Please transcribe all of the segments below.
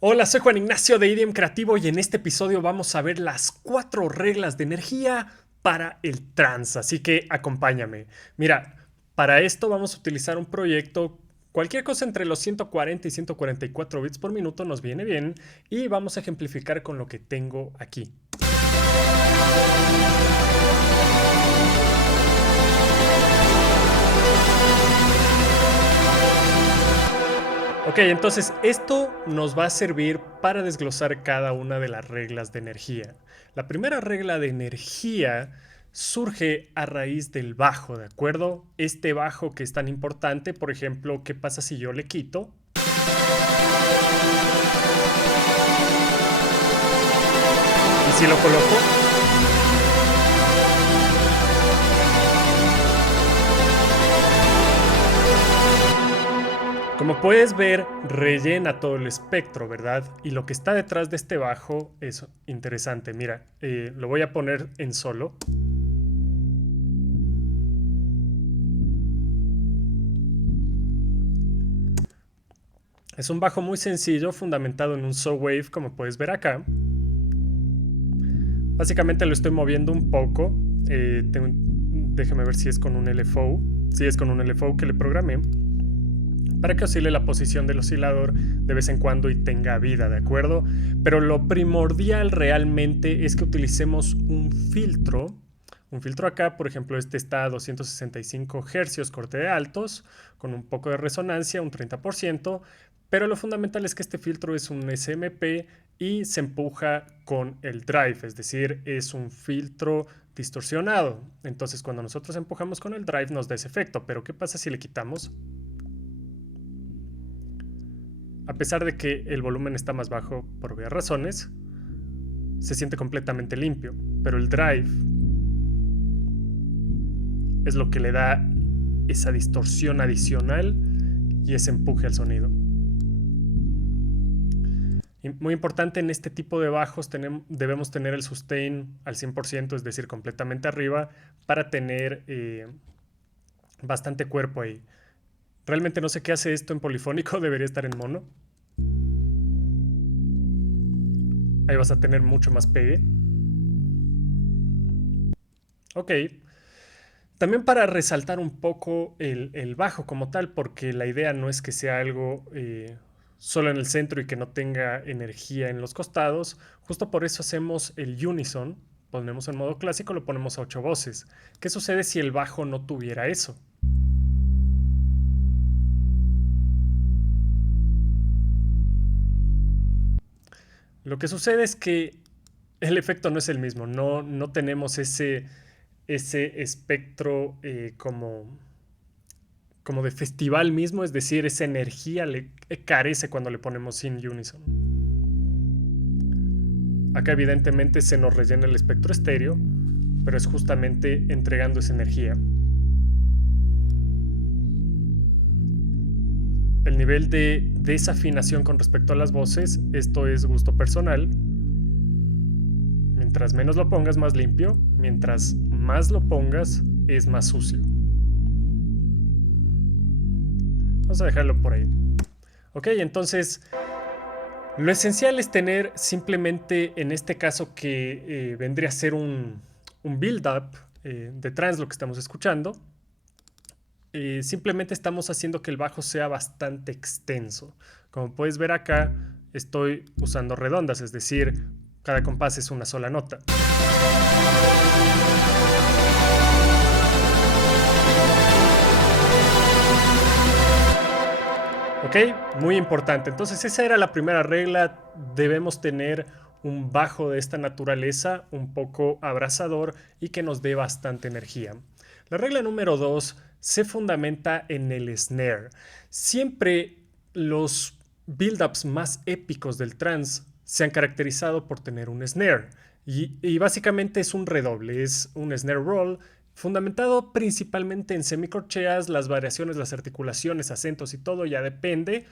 Hola, soy Juan Ignacio de IDM Creativo y en este episodio vamos a ver las 4 reglas de energía para el trance, así que acompáñame. Mira, para esto vamos a utilizar un proyecto, cualquier cosa entre los 140 y 144 bits por minuto nos viene bien y vamos a ejemplificar con lo que tengo aquí. Ok, entonces esto nos va a servir para desglosar cada una de las reglas de energía. La primera regla de energía surge a raíz del bajo, ¿de acuerdo? Este bajo que es tan importante, por ejemplo, ¿qué pasa si yo le quito? ¿Y si lo coloco? Como puedes ver, rellena todo el espectro, ¿verdad? Y lo que está detrás de este bajo es interesante. Mira, lo voy a poner en solo. Es un bajo muy sencillo, fundamentado en un saw wave, como puedes ver acá. Básicamente lo estoy moviendo un poco. Déjame ver si es con un LFO. Si es con un LFO que le programé, para que oscile la posición del oscilador de vez en cuando y tenga vida, ¿de acuerdo? Pero lo primordial realmente es que utilicemos un filtro. Un filtro acá, por ejemplo, este está a 265 Hz, corte de altos, con un poco de resonancia, un 30%, pero lo fundamental es que este filtro es un SMP y se empuja con el drive, es decir, es un filtro distorsionado. Entonces, cuando nosotros empujamos con el drive nos da ese efecto, pero ¿qué pasa si le quitamos? A pesar de que el volumen está más bajo por obvias razones, se siente completamente limpio, pero el drive es lo que le da esa distorsión adicional y ese empuje al sonido. Y muy importante, en este tipo de bajos debemos tener el sustain al 100%, es decir, completamente arriba, para tener bastante cuerpo ahí. Realmente no sé qué hace esto en polifónico, debería estar en mono. Ahí vas a tener mucho más pegue. Ok. También para resaltar un poco el bajo como tal, porque la idea no es que sea algo solo en el centro y que no tenga energía en los costados. Justo por eso hacemos el unison. Ponemos en modo clásico, lo ponemos a 8 voces. ¿Qué sucede si el bajo no tuviera eso? Lo que sucede es que el efecto no es el mismo. No tenemos ese espectro como de festival mismo, es decir, esa energía le carece cuando le ponemos sin unison. Acá evidentemente se nos rellena el espectro estéreo, pero es justamente entregando esa energía. El nivel de desafinación con respecto a las voces, esto es gusto personal. Mientras menos lo pongas, más limpio. Mientras más lo pongas, es más sucio. Vamos a dejarlo por ahí. Ok, entonces lo esencial es tener simplemente, en este caso que vendría a ser un build-up de trance, lo que estamos escuchando. Simplemente estamos haciendo que el bajo sea bastante extenso. Como puedes ver acá, estoy usando redondas, es decir, cada compás es una sola nota. Ok, muy importante. Entonces esa era la primera regla. Debemos tener un bajo de esta naturaleza, un poco abrasador y que nos dé bastante energía. La regla número 2 se fundamenta en el snare. Siempre los build-ups más épicos del trance se han caracterizado por tener un snare. Y básicamente es un redoble, es un snare roll fundamentado principalmente en semicorcheas, las variaciones, las articulaciones, acentos y todo ya depende.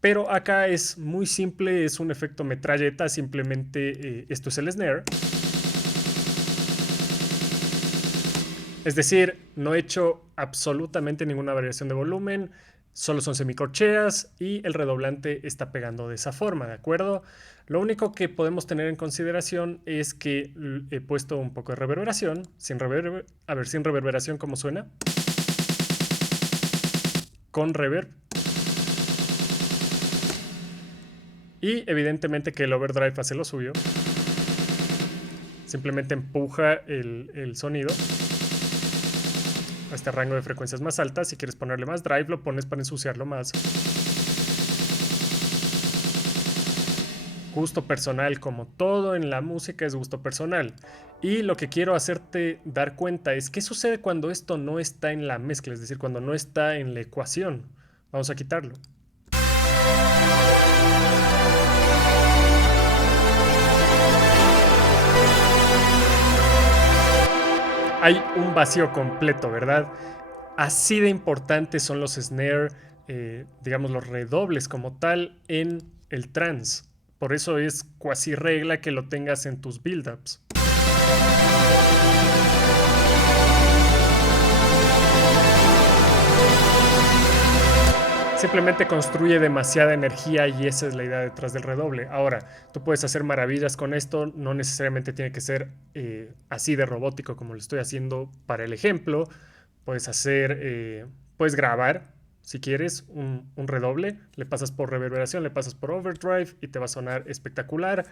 Pero acá es muy simple, es un efecto metralleta, simplemente esto es el snare. Es decir, no he hecho absolutamente ninguna variación de volumen, solo son semicorcheas y el redoblante está pegando de esa forma, ¿de acuerdo? Lo único que podemos tener en consideración es que he puesto un poco de reverberación. A ver, sin reverberación, ¿cómo suena? Con reverb. Y evidentemente que el overdrive hace lo suyo. Simplemente empuja el sonido a este rango de frecuencias más altas. Si quieres ponerle más drive, lo pones para ensuciarlo más. Gusto personal, como todo en la música es gusto personal. Y lo que quiero hacerte dar cuenta es qué sucede cuando esto no está en la mezcla, es decir, cuando no está en la ecuación. Vamos a quitarlo. Hay un vacío completo, ¿verdad? Así de importantes son los snare, digamos los redobles como tal en el trance. Por eso es cuasi regla que lo tengas en tus build-ups. Simplemente construye demasiada energía y esa es la idea detrás del redoble. Ahora, tú puedes hacer maravillas con esto, no necesariamente tiene que ser así de robótico como lo estoy haciendo para el ejemplo. Puedes grabar, si quieres, un redoble, le pasas por reverberación, le pasas por overdrive y te va a sonar espectacular.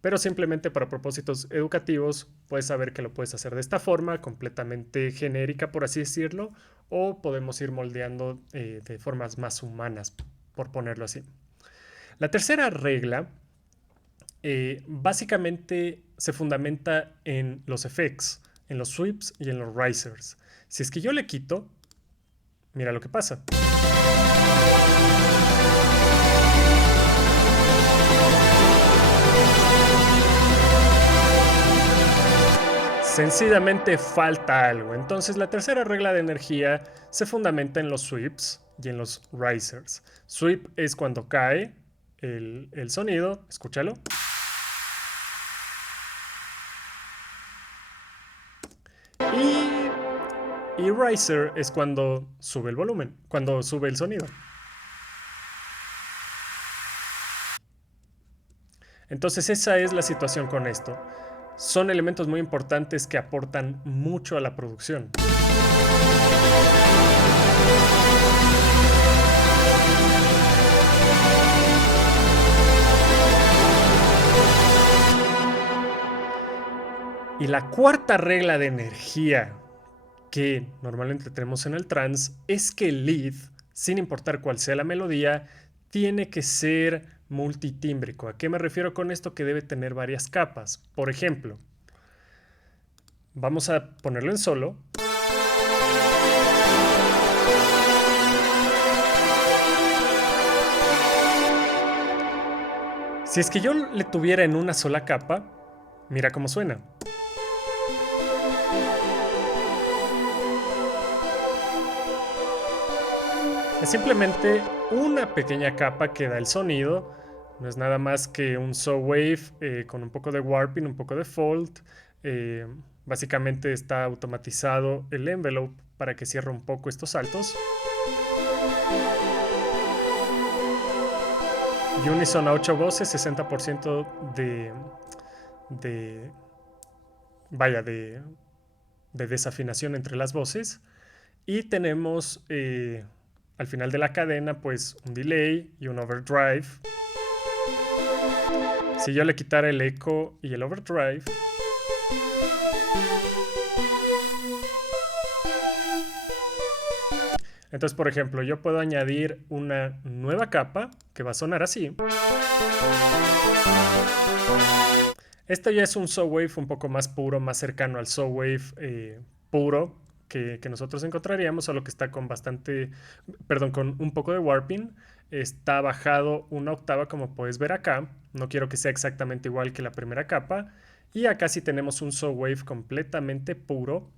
Pero simplemente para propósitos educativos puedes saber que lo puedes hacer de esta forma, completamente genérica, por así decirlo, o podemos ir moldeando de formas más humanas, por ponerlo así. La tercera regla básicamente se fundamenta en los effects, en los sweeps y en los risers. Si es que yo le quito, mira lo que pasa. Sencillamente falta algo. Entonces la tercera regla de energía se fundamenta en los sweeps y en los risers. Sweep es cuando cae el sonido, escúchalo. Y riser es cuando sube el volumen, cuando sube el sonido. Entonces esa es la situación con esto. Son elementos muy importantes que aportan mucho a la producción. Y la cuarta regla de energía que normalmente tenemos en el trance es que el lead, sin importar cuál sea la melodía, tiene que ser multitímbrico. ¿A qué me refiero con esto? Que debe tener varias capas. Por ejemplo, vamos a ponerlo en solo. Si es que yo le tuviera en una sola capa, mira cómo suena. Es simplemente una pequeña capa que da el sonido. No es nada más que un saw wave con un poco de warping, un poco de fold. Básicamente está automatizado el envelope para que cierre un poco estos saltos. Unison a 8 voces, 60% de desafinación entre las voces. Y tenemos al final de la cadena pues un delay y un overdrive. Si yo le quitara el eco y el overdrive, entonces por ejemplo yo puedo añadir una nueva capa que va a sonar así. Este ya es un saw wave un poco más puro, más cercano al saw wave puro que nosotros encontraríamos, solo que está con con un poco de warping. Está bajado una octava, como puedes ver acá. No quiero que sea exactamente igual que la primera capa. Y acá sí tenemos un saw wave completamente puro.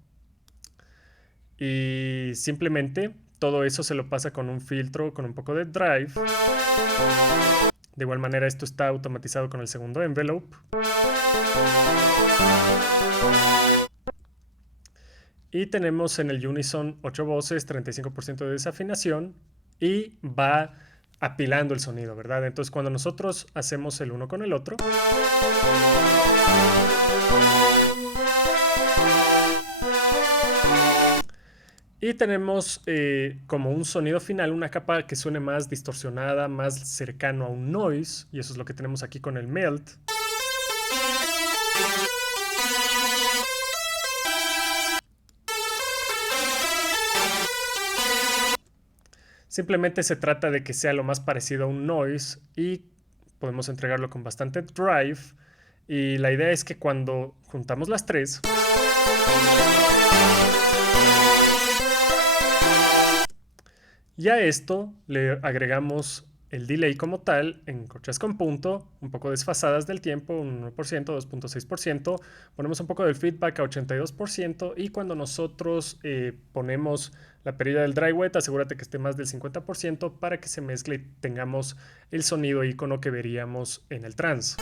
Y simplemente todo eso se lo pasa con un filtro, con un poco de drive. De igual manera esto está automatizado con el segundo envelope. Y tenemos en el Unison 8 voces, 35% de desafinación y va apilando el sonido, ¿verdad? Entonces cuando nosotros hacemos el uno con el otro, y tenemos como un sonido final, una capa que suene más distorsionada, más cercano a un noise, y eso es lo que tenemos aquí con el melt. Simplemente se trata de que sea lo más parecido a un noise y podemos entregarlo con bastante drive. Y la idea es que cuando juntamos las tres, y a esto le agregamos el delay como tal en corcheas con punto, un poco desfasadas del tiempo, un 1%, 2.6%. Ponemos un poco del feedback a 82% y cuando nosotros ponemos la perilla del dry wet, asegúrate que esté más del 50% para que se mezcle y tengamos el sonido icono que veríamos en el trance.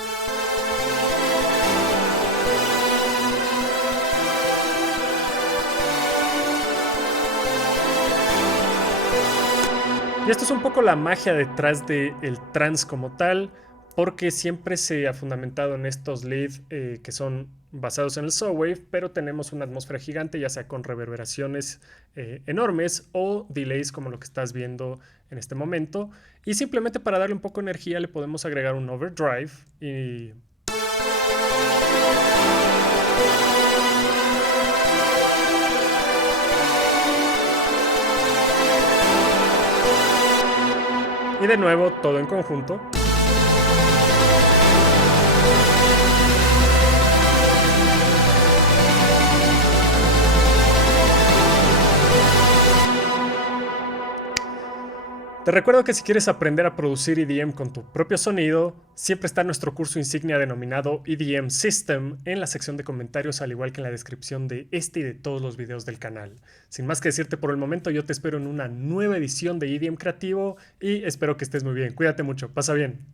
Y esto es un poco la magia detrás del trance como tal, porque siempre se ha fundamentado en estos leads que son basados en el Soundwave, pero tenemos una atmósfera gigante, ya sea con reverberaciones enormes o delays como lo que estás viendo en este momento. Y simplemente para darle un poco de energía le podemos agregar un overdrive y... Y de nuevo, todo en conjunto. Te recuerdo que si quieres aprender a producir EDM con tu propio sonido, siempre está nuestro curso insignia denominado EDM System en la sección de comentarios, al igual que en la descripción de este y de todos los videos del canal. Sin más que decirte por el momento, yo te espero en una nueva edición de EDM Creativo y espero que estés muy bien. Cuídate mucho, pasa bien.